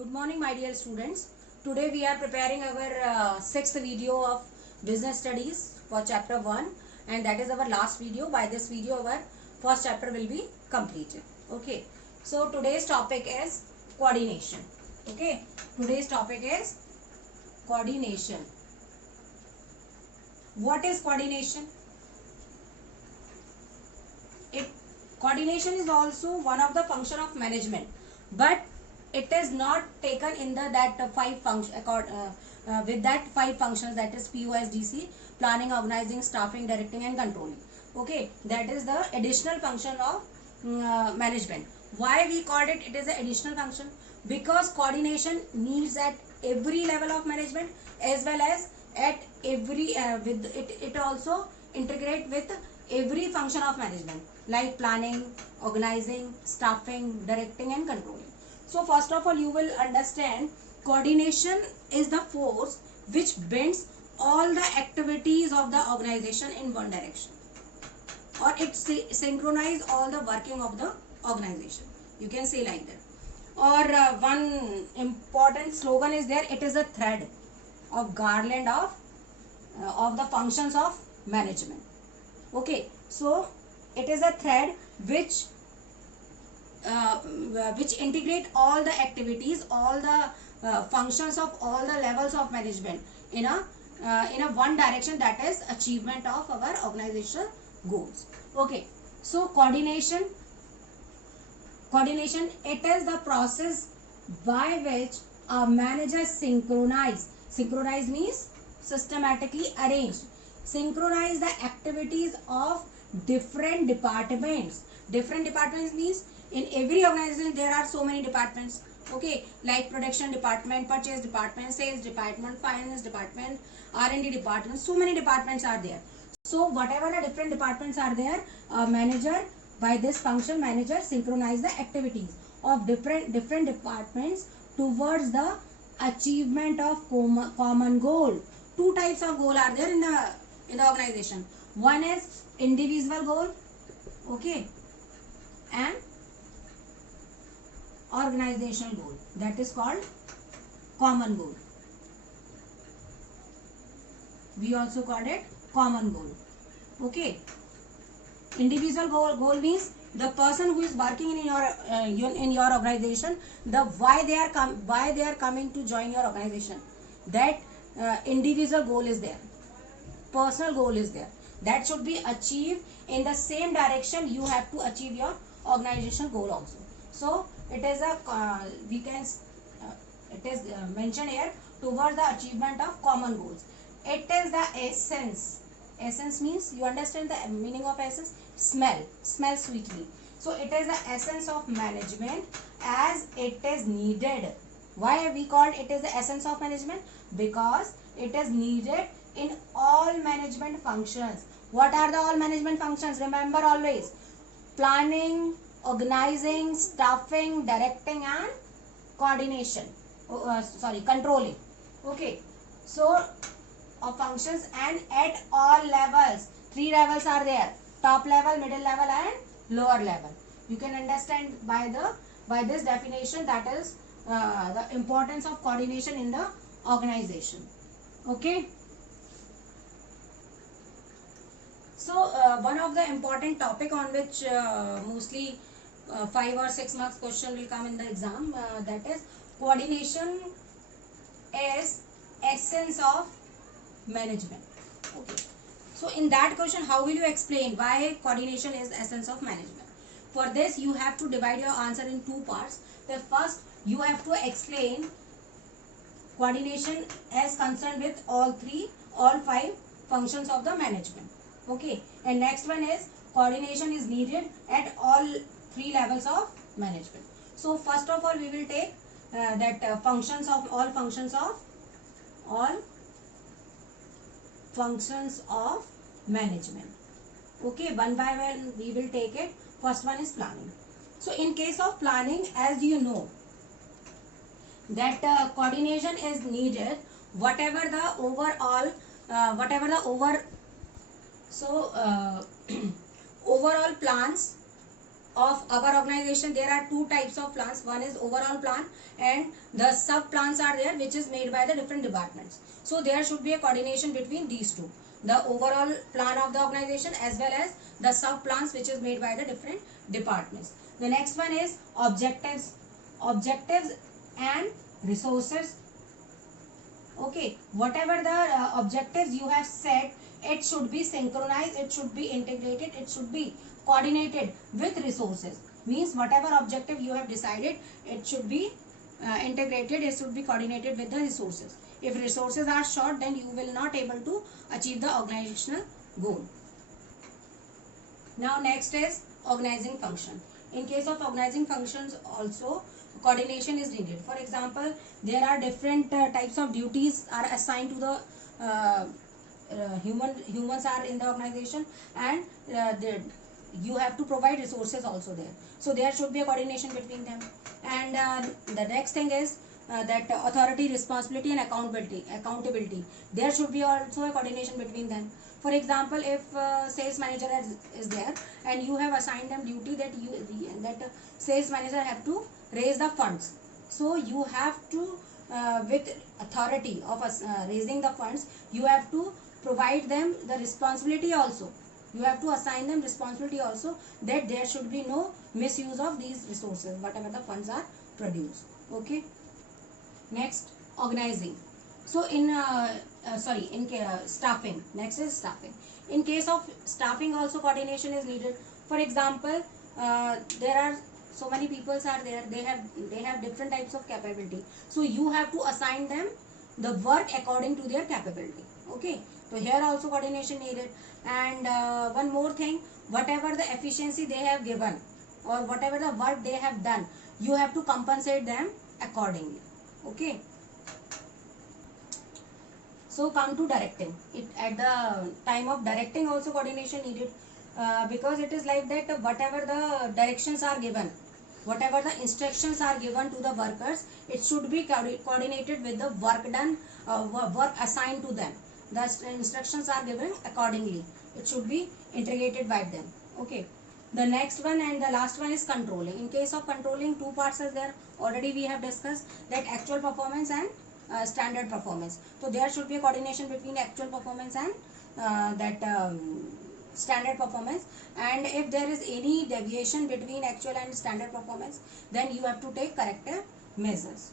Good morning, my dear students. Today we are preparing our sixth video of business studies for chapter 1, and that is our last video. By this video our first chapter will be completed. Okay. So today's topic is coordination. Okay. Today's topic is coordination. What is coordination? Coordination is also one of the function of management, but it is not taken in the five function with that five functions, that is POSDC: planning, organizing, staffing, directing and controlling. Okay, that is the additional function of management. Why we called it is an additional function? Because coordination needs at every level of management, as well as at every with it also integrate with every function of management, like planning, organizing, staffing, directing and controlling. So first of all, you will understand coordination is the force which binds all the activities of the organization in one direction, or it synchronize all the working of the organization. You can say like that. Or one important slogan is there: it is a thread of garland of the functions of management. Okay, so it is a thread which integrate all the activities, all the functions of all the levels of management in a one direction, that is achievement of our organizational goals. Okay, so coordination it is the process by which a manager synchronize means systematically arrange, synchronize the activities of different departments. Different departments means in every organization there are so many departments. Okay, like production department, purchase department, sales department, finance department, R&D department. So many departments are there. So whatever the different departments are there, manager, by this function manager synchronize the activities of different departments towards the achievement of common goal. Two types of goal are there in the organization. One is individual goal, okay, and organizational goal, that is called common goal. We also call it common goal. Okay, individual goal means the person who is working in your organization, the why they are coming to join your organization, that individual goal is there, personal goal is there, that should be achieved in the same direction. You have to achieve your organizational goal also. So it is it is mentioned here, towards the achievement of common goals. It is the essence means, you understand the meaning of essence? Smell sweetly. So it is the essence of management as it is needed. Why we called it is the essence of management? Because it is needed in all management functions. What are the all management functions? Remember always: planning, organizing, staffing, directing and coordination. Controlling. Okay, so of functions, and at all levels. Three levels are there: top level, middle level and lower level. You can understand by this definition, that is the importance of coordination in the organization. Okay, so one of the important topic on which mostly 5 or 6 marks question will come in the exam, that is coordination is essence of management. Okay, so in that question, how will you explain why coordination is essence of management? For this, you have to divide your answer in two parts. The first, you have to explain coordination as concerned with all five functions of the management. Okay, and next one is coordination is needed at all three levels of management. So first of all, we will take functions of management. Okay, one by one we will take it. First one is planning. So in case of planning, as you know that coordination is needed, whatever the overall overall plans of our organization, there are two types of plans. One is overall plan, and the sub plans are there, which is made by the different departments. So there should be a coordination between these two, the overall plan of the organization as well as the sub plans, which is made by the different departments. The next one is objectives. Objectives and resources. Okay, whatever the objectives you have set, it should be synchronized, it should be integrated, it should be coordinated with resources. Means whatever objective you have decided, it should be integrated, it should be coordinated with the resources. If resources are short, then you will not able to achieve the organizational goal. Now next is organizing function. In case of organizing functions also, coordination is needed. For example, there are different types of duties are assigned to the humans are in the organization, and you have to provide resources also there. So there should be a coordination between them. And the next thing is that authority, responsibility, and accountability. There should be also a coordination between them. For example, if sales manager is there and you have assigned them duty that sales manager have to raise the funds, so you have to with authority of raising the funds, you have to provide them the responsibility also. You have to assign them responsibility also, that there should be no misuse of these resources whatever the funds are produced. Okay. Next, organizing. So in staffing. Next is staffing. In case of staffing also coordination is needed. For example, there are so many people are there, they have different types of capability, so you have to assign them the work according to their capability. Okay, so here also coordination needed. And one more thing, whatever the efficiency they have given or whatever the work they have done, you have to compensate them accordingly. Okay. So come to directing. At the time of directing also coordination needed, because it is like that whatever the directions are given, whatever the instructions are given to the workers, it should be coordinated with the work done, work assigned to them. The instructions are given accordingly. It should be integrated by them. Okay. The next one and the last one is controlling. In case of controlling, two parts are there. Already we have discussed that actual performance and standard performance. So there should be a coordination between actual performance and standard performance. And if there is any deviation between actual and standard performance, then you have to take corrective measures.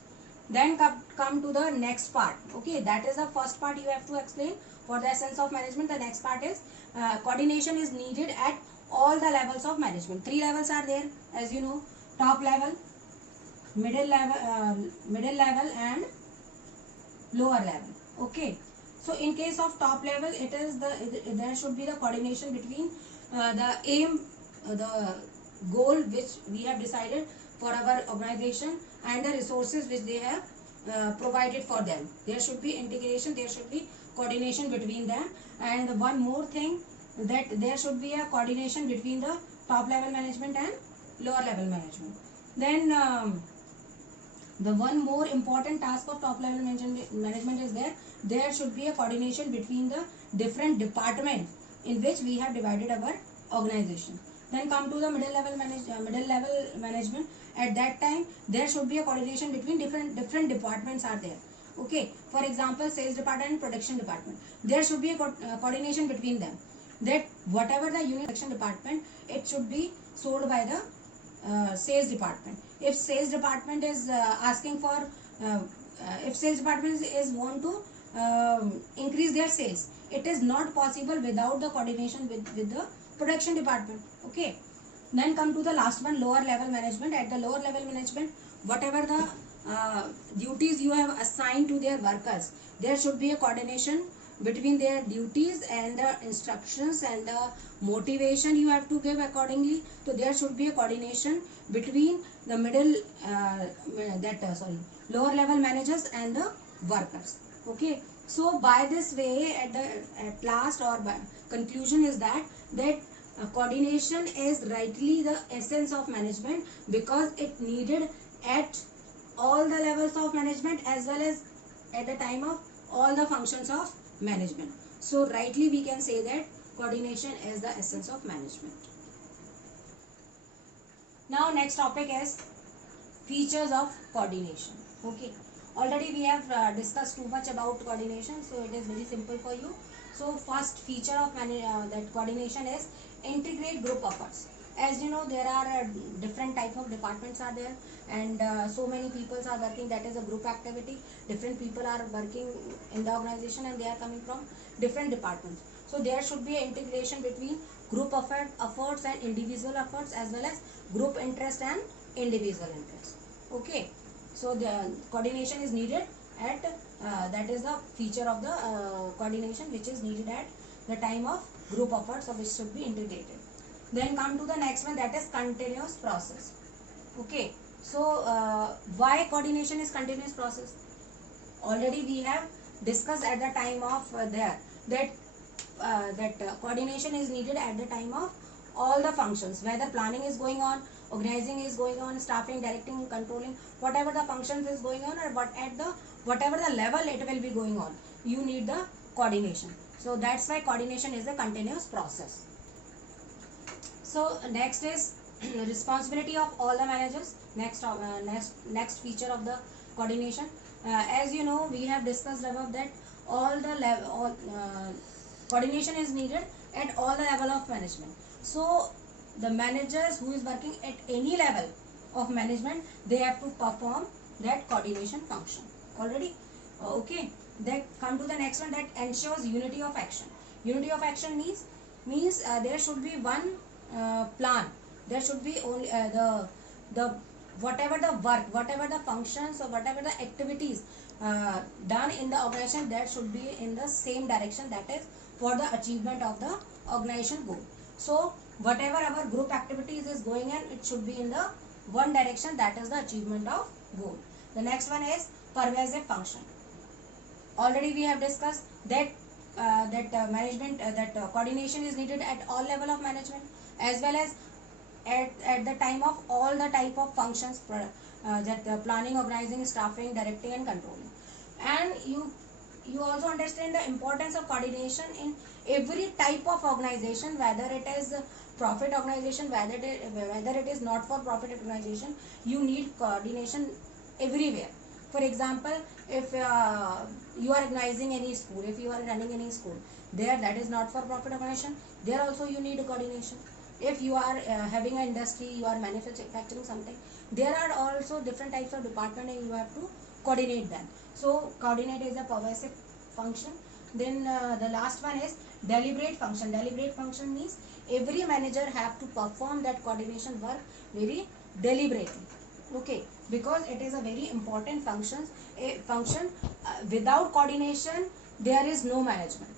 Then come to the next part. Okay, that is the first part you have to explain for the essence of management. The next part is coordination is needed at all the levels of management. Three levels are there, as you know: top level, middle level and lower level. Okay, so in case of top level, there should be the coordination between the aim, the goal which we have decided for our organization, and the resources which they have provided for them. There should be integration, there should be coordination between them. And one more thing, that there should be a coordination between the top level management and lower level management. Then the one more important task of top level management is there should be a coordination between the different departments in which we have divided our organization. Then come to the middle level management. At that time, there should be a coordination between different departments are there. Okay, for example, sales department and production department, there should be a coordination between them, that whatever the unit production department, it should be sold by the sales department. If sales department is asking for if sales department is want to increase their sales, it is not possible without the coordination with the production department. Okay. Then come to the last one, lower level management. At the lower level management, whatever the duties you have assigned to their workers, there should be a coordination between their duties and the instructions and the motivation you have to give accordingly. So there should be a coordination between the lower level managers and the workers. Okay, so by this way, at last or by conclusion is that coordination is rightly the essence of management, because it needed at all the levels of management as well as at the time of all the functions of management. So rightly we can say that coordination is the essence of management. Now next topic is features of coordination. Okay, already we have discussed too much about coordination, so it is very simple for you. So first feature of that coordination is integrate group efforts. As you know, there are different type of departments are there, and so many people are working. That is a group activity. Different people are working in the organization and they are coming from different departments. So there should be an integration between group efforts and individual efforts, as well as group interest and individual interest. Okay, so the coordination is needed at that is the feature of the coordination which is needed at the time of group efforts, so which should be integrated. Then come to the next one, that is continuous process. Okay, so why coordination is continuous process? Already we have discussed at the time of coordination is needed at the time of all the functions, whether planning is going on, organizing is going on, staffing, directing, controlling, whatever the functions is going on, or whatever the level it will be going on, you need the coordination. So that's why coordination is a continuous process. So next is responsibility of all the managers. Next feature of the coordination. As you know, we have discussed above that coordination is needed at all the level of management. So the managers who is working at any level of management, they have to perform that coordination function. Already, okay. Then come to the next one, that ensures unity of action. Unity of action means there should be one plan. There should be only the whatever the work, whatever the functions, or whatever the activities done in the organization, that should be in the same direction, that is for the achievement of the organization goal. So whatever our group activities is going in, it should be in the one direction, that is the achievement of goal. The next one is pervasive function. Already we have discussed that coordination is needed at all level of management, as well as at the time of all the type of functions, planning, organizing, staffing, directing and controlling. And you also understand the importance of coordination in every type of organization, whether it is profit organization, whether it is not for profit organization, you need coordination everywhere. For example, if you are organizing any school, if you are running any school, there that is not for profit organization, there also you need coordination. If you are having an industry, you are manufacturing something, there are also different types of department and you have to coordinate them. So coordinate is a pervasive function. Then the last one is deliberate function. Deliberate function means every manager have to perform that coordination work very deliberately. Okay, because it is a very important function. Without coordination there is no management.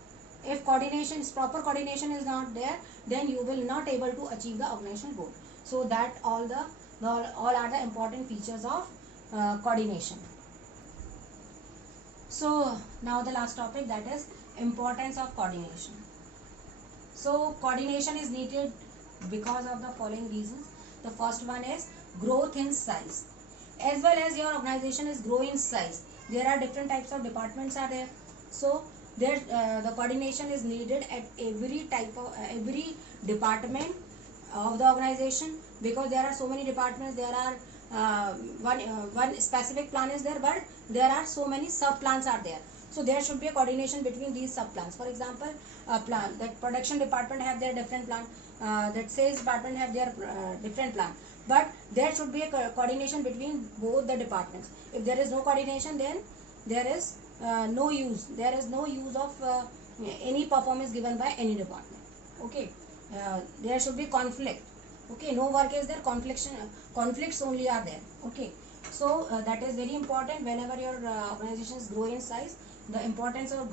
If proper coordination is not there, then you will not able to achieve the organization goal. So that all are the important features of coordination. So now the last topic, that is importance of coordination. So coordination is needed because of the following reasons. The first one is growth in size. As well as your organization is growing in size, there are different types of departments are there. So there the coordination is needed at every department of the organization, because there are so many departments. There are one specific plan is there, but there are so many sub plans are there. So there should be a coordination between these sub plans. For example, plan that production department have their different plan, that sales department have their different plan, but there should be a coordination between both the departments. If there is no coordination, then there is no use. There is no use of any performance given by any department. Okay, there should be conflict. Okay, no work is there, conflicts only are there. Okay, so that is very important. Whenever your organizations grow in size, the importance of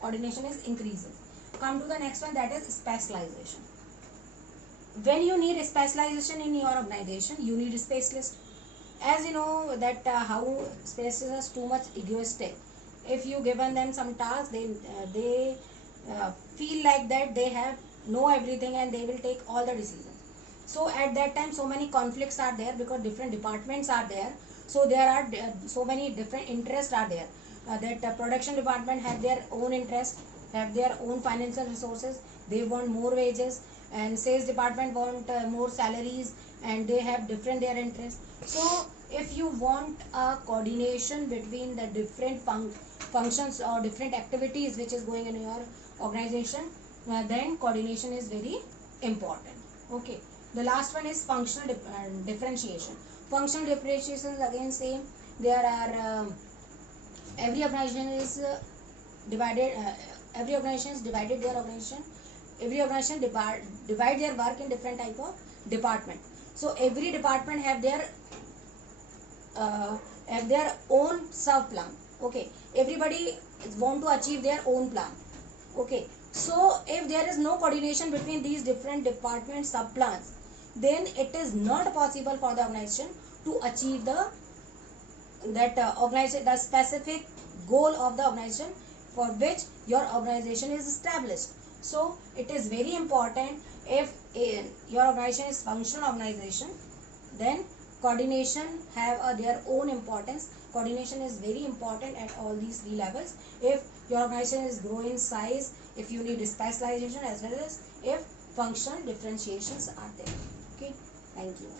coordination is increases. Come to the next one, that is specialization. When you need specialization in your organization, you need a specialist. As you know that how specialists are too much egoistic. If you given them some task, they feel like that they have know everything and they will take all the decisions. So at that time so many conflicts are there, because different departments are there. So there are so many different interests are there. That production department have their own interest, have their own financial resources, they want more wages, and sales department want more salaries, and they have different their interests. So if you want a coordination between the different functions or different activities which is going in your organization, then coordination is very important. Okay, the last one is functional differentiation. Functional differentiation is again same. There are every organization is divided. Every organization is divided their organization. Every organization divide their work in different type of department. So every department have their own sub plan. Okay, everybody want to achieve their own plan. Okay, so if there is no coordination between these different department sub plans, then it is not possible for the organization to achieve the specific goal of the organization for which your organization is established. So it is very important, if your organization is functional organization, then coordination have their own importance. Coordination is very important at all these three levels. If your organization is growing in size, if you need specialization, as well as if functional differentiations are there. Okay, thank you.